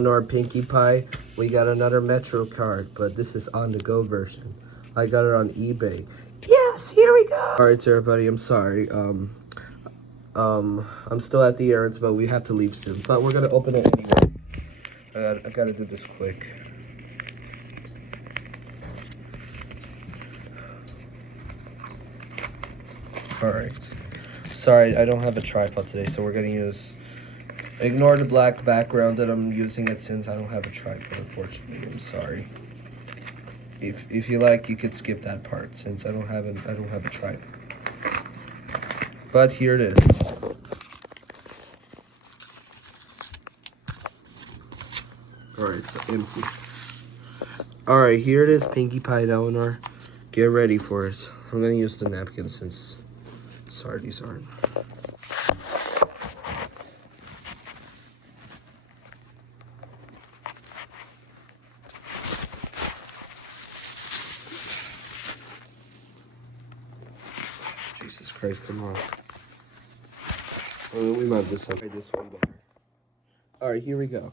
Elinor Pinkie Pie. We got another MetroCard, but this is on the go version. I got it on eBay. Yes, here we go. All right, everybody. I'm sorry. I'm still at the errands, but we have to leave soon. But we're gonna open it anyway. I gotta do this quick. All right. Sorry, I don't have a tripod today, so we're gonna use. Ignore the black background that I'm using it since I don't have a tripod. Unfortunately, I'm sorry. If you like, you could skip that part since I don't have a tripod. But here it is. Alright, it's empty. Alright, here it is, Pinkie Pie and Elinor. Get ready for it. I'm gonna use the napkin since, sorry, these aren't. Jesus Christ, come on. We might have this one better. Alright, here we go.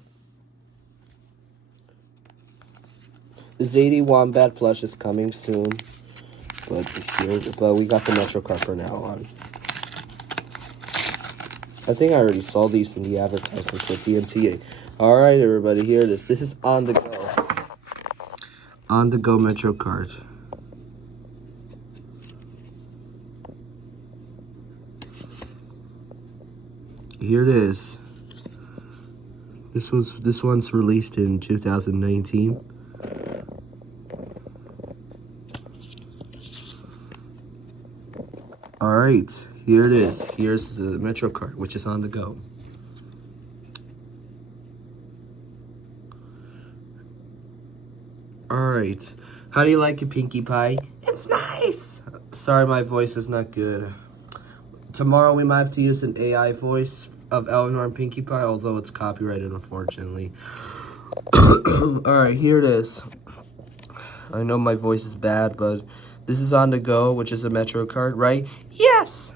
The Zadie Wombat plush is coming soon. But we got the MetroCard for now on. I think I already saw these in the advertisements at the MTA. Alright, everybody, here it is. This is on the go. On the go MetroCard. Here it is. This one's released in 2019. Alright, here it is. Here's the MetroCard, which is on the go. Alright. How do you like your Pinkie Pie? It's nice! Sorry, my voice is not good. Tomorrow we might have to use an AI voice of Elinor and Pinkie Pie, although it's copyrighted, unfortunately. Alright, here it is. I know my voice is bad, but this is on the go, which is a MetroCard, right? Yes!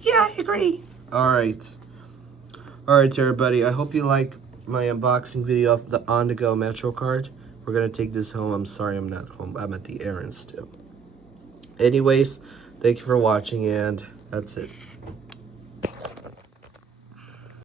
Yeah, I agree. Alright. Alright, everybody. I hope you like my unboxing video of the on the go MetroCard. We're gonna take this home. I'm sorry I'm not home. I'm at the errands still. Anyways, thank you for watching, and that's it.